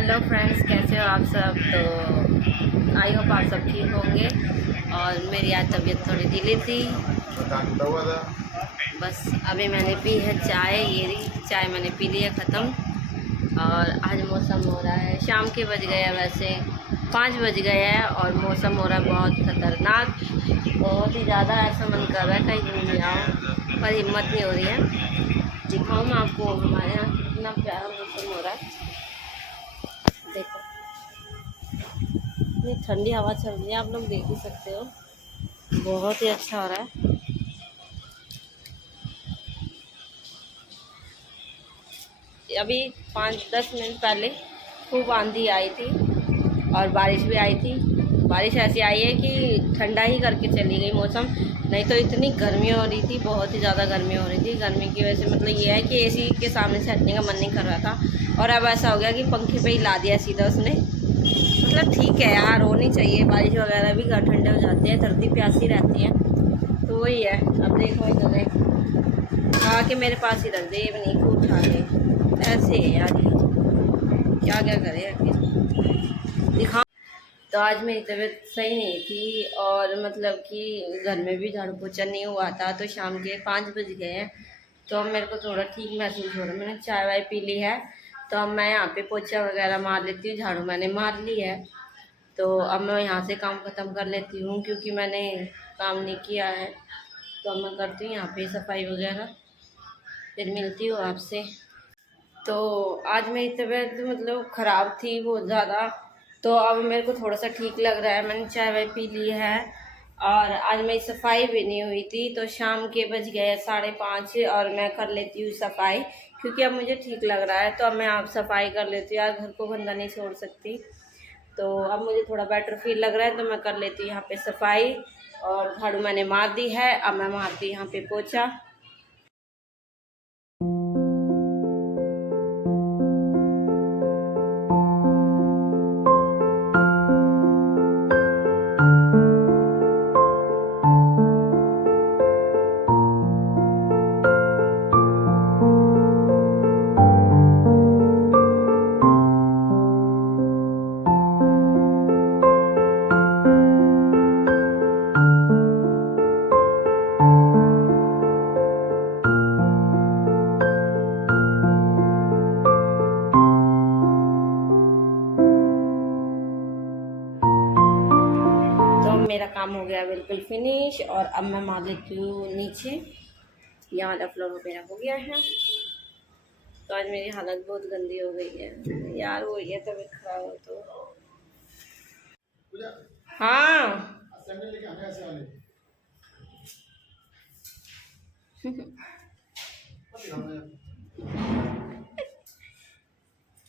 Hello friends, कैसे हो आप सब। तो आई होप आप सब ठीक होंगे। और मेरी आज तबीयत थोड़ी ढीली थी। बस अभी मैंने पी है चाय, ये रही चाय मैंने पी ली है ख़त्म। और आज मौसम हो रहा है, शाम के बज गए हैं, वैसे 5 बज गए हैं और मौसम हो रहा है बहुत ख़तरनाक, बहुत ही ज़्यादा। ऐसा मन कर रहा है कहीं घूमने आओ, पर हिम्मत नहीं हो रही है। दिखाऊँ मैं आपको हमारे यहाँ कितना प्यारा मौसम हो रहा है। देखो इतनी ठंडी हवा चल रही है, आप लोग देख ही सकते हो, बहुत ही अच्छा हो रहा है। अभी 5-10 मिनट पहले खूब आंधी आई थी और बारिश भी आई थी। बारिश ऐसी आई है कि ठंडा ही करके चली गई मौसम, नहीं तो इतनी गर्मी हो रही थी, बहुत ही ज़्यादा गर्मी हो रही थी। गर्मी की वजह से मतलब ये है कि एसी के सामने से हटने का मन नहीं कर रहा था, और अब ऐसा हो गया कि पंखे पे ही ला दिया सीधा उसने। मतलब ठीक है यार, होनी चाहिए बारिश वगैरह भी, घर ठंडे हो जाते हैं, धरती प्यासी रहती है, तो वही है। अब देखो इधर कहा कि मेरे पास ही रख दे, ये नहीं खूब उठा दे, ऐसे है यार, ये क्या क्या करे आगे दिखा। तो आज मेरी तबीयत सही नहीं थी, और मतलब कि घर में भी झाड़ू पोछा नहीं हुआ था, तो शाम के 5 बज गए हैं। तो अब मेरे को थोड़ा ठीक महसूस हो रहा है, मैंने चाय वाय पी ली है, तो अब मैं यहाँ पे पोछा वगैरह मार लेती हूँ, झाड़ू मैंने मार ली है। तो अब मैं यहाँ से काम ख़त्म कर लेती हूँ, क्योंकि मैंने काम नहीं किया है। तो अब मैं करती हूँ यहाँ पे सफाई वगैरह, फिर मिलती हूँ आपसे। तो आज मेरी तबीयत मतलब ख़राब थी बहुत ज़्यादा, तो अब मेरे को थोड़ा सा ठीक लग रहा है। मैंने चाय वाय पी ली है, और आज मेरी सफाई भी नहीं हुई थी, तो शाम के बज गए 5:30 और मैं कर लेती हूँ सफाई, क्योंकि अब मुझे ठीक लग रहा है। तो अब मैं आप सफाई कर लेती हूँ यार, घर को गंदा नहीं छोड़ सकती। तो अब मुझे थोड़ा बेटर फील लग रहा है, तो मैं कर लेती हूँ यहाँ पे सफाई। और झाड़ू मैंने मार दी है, अब मैं मारती हूँ यहाँ पे पोछा। मेरा काम हो गया बिल्कुल फिनिश, और अब मैं मार लेती हूँ नीचे। यहाँ वाला फ्लोर मेरा हो गया है। तो आज मेरी हालत बहुत गंदी हो गई है यार, वो ये तबीयत खराब हो तो। हाँ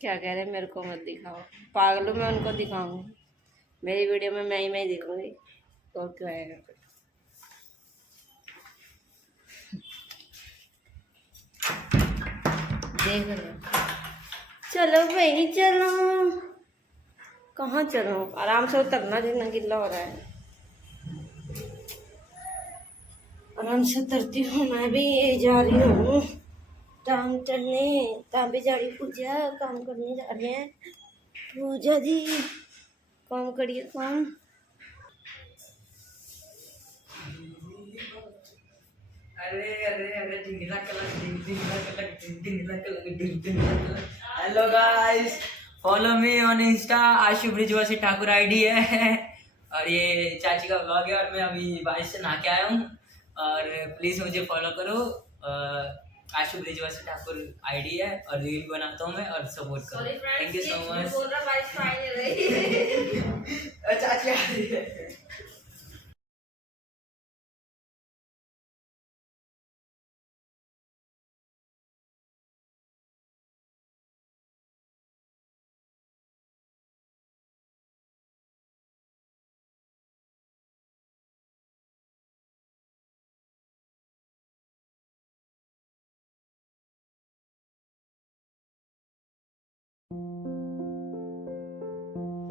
क्या कह रहे, मेरे को मत दिखाओ, पागलों में उनको दिखाऊंगी, मेरी वीडियो में मैं ही दिखूंगी, तो क्या है। देख रहे, चलो भाई चलो, कहाँ चलो, आराम से उतरना, जितना गिल्ला हो रहा है, आराम से उतरती हूँ। मैं भी जा रही हूँ काम करने, काम पे जा रही, पूजा काम करने जा रहे हैं। पूजा जी काम करिए काम। अरे अरे अरे ढिंगला कलक ढिंगला कलक ढिंगला कलक। Hello guys, follow me on Insta, Ashu Brijwasi Thakur ID है। और ये चाची का व्लॉग है, और मैं अभी बारिश से नहा के आया हूँ। और प्लीज मुझे फॉलो करो, आशु ब्रिजवासी ठाकुर आईडी है, और रील बनाता हूँ मैं, और सपोर्ट करो। Thank you so much. चाची आ रही है।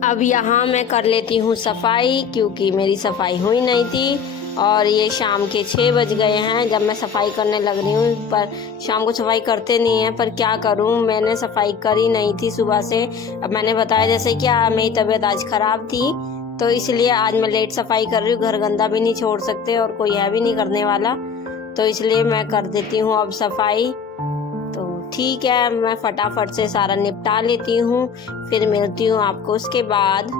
अब यहाँ मैं कर लेती हूँ सफाई, क्योंकि मेरी सफाई हुई नहीं थी। और ये शाम के 6 बज गए हैं जब मैं सफाई करने लग रही हूँ। पर शाम को सफाई करते नहीं हैं, पर क्या करूँ, मैंने सफाई करी नहीं थी सुबह से। अब मैंने बताया जैसे कि मेरी तबीयत आज ख़राब थी, तो इसलिए आज मैं लेट सफाई कर रही हूँ। घर गंदा भी नहीं छोड़ सकते और कोई है भी नहीं करने वाला, तो इसलिए मैं कर देती हूँ अब सफाई। तो ठीक है, मैं फटाफट से सारा निपटा लेती हूँ, फिर मिलती हूँ आपको उसके बाद।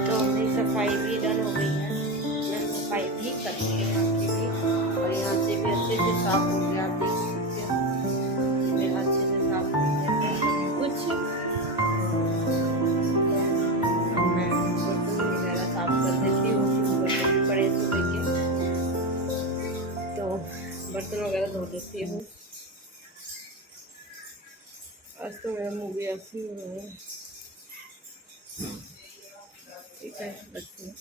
तो मेरी सफाई भी डन हो गई है, मैं सफाई भी कर दी है यहाँ की भी, और यहाँ से भी अच्छे से साफ हो गया। आप देख सकते हो मेरा अच्छे से साफ हो गया सब कुछ। मैं बर्तन वगैरह साफ कर देती हूँ, बर्तन भी पड़े सुबह के, तो बर्तन वगैरह धो देती हूँ। आज तो मेरा मुँह भी ऐसे ही हो रहा है। ठीक है, बच्चे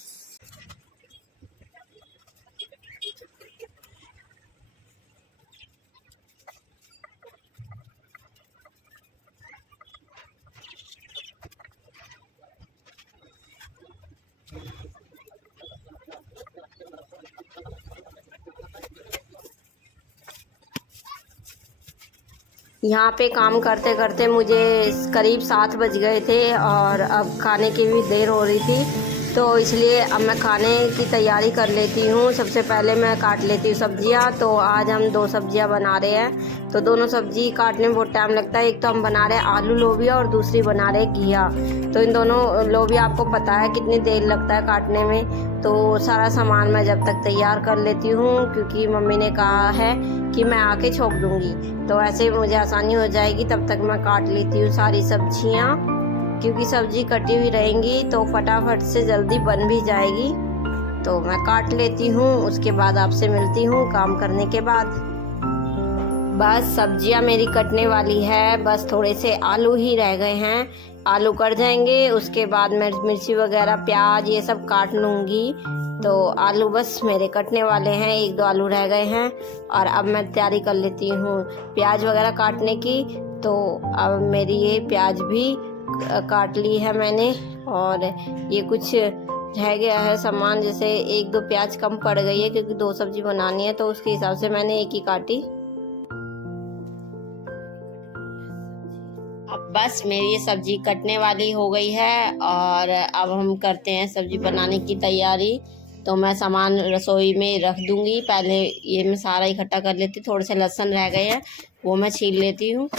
यहाँ पे काम करते करते मुझे करीब 7 बज गए थे और अब खाने की भी देर हो रही थी, तो इसलिए अब मैं खाने की तैयारी कर लेती हूँ। सबसे पहले मैं काट लेती हूँ सब्जियाँ। तो आज हम 2 सब्जियाँ बना रहे हैं, तो दोनों सब्जी काटने में बहुत टाइम लगता है। एक तो हम बना रहे हैं आलू लोबिया और दूसरी बना रहे हैं घिया। तो इन दोनों लोबिया आपको पता है कितनी देर लगता है काटने में, तो सारा सामान मैं जब तक तैयार कर लेती हूँ, क्योंकि मम्मी ने कहा है कि मैं आके छोंक दूँगी, तो ऐसे मुझे आसानी हो जाएगी। तब तक मैं काट लेती हूँ सारी सब्जियाँ, क्योंकि सब्जी कटी हुई रहेंगी तो फटाफट से जल्दी बन भी जाएगी। तो मैं काट लेती हूँ, उसके बाद आपसे मिलती हूँ काम करने के बाद। बस सब्जियाँ मेरी कटने वाली है, बस थोड़े से आलू ही रह गए हैं। आलू कट जाएंगे, उसके बाद मैं मिर्ची वगैरह प्याज ये सब काट लूँगी। तो आलू बस मेरे कटने वाले हैं, 1-2 आलू रह गए हैं। और अब मैं तैयारी कर लेती हूँ प्याज वगैरह काटने की। तो अब मेरी ये प्याज भी काट ली है मैंने, और ये कुछ रह गया है सामान, जैसे 1-2 प्याज कम पड़ गई है, क्योंकि 2 सब्जी बनानी है, तो उसके हिसाब से मैंने एक ही काटी। अब बस मेरी ये सब्जी कटने वाली हो गई है, और अब हम करते हैं सब्जी बनाने की तैयारी। तो मैं सामान रसोई में रख दूंगी, पहले ये मैं सारा इकट्ठा कर लेती। थोड़े से लहसुन रह गए हैं, वो मैं छील लेती हूँ।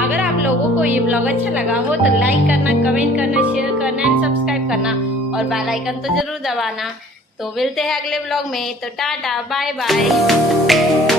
अगर आप लोगों को ये ब्लॉग अच्छा लगा हो तो लाइक करना, कमेंट करना, शेयर करना एंड सब्सक्राइब करना और बेल आइकन तो जरूर दबाना। तो मिलते हैं अगले ब्लॉग में। तो टाटा, बाय बाय।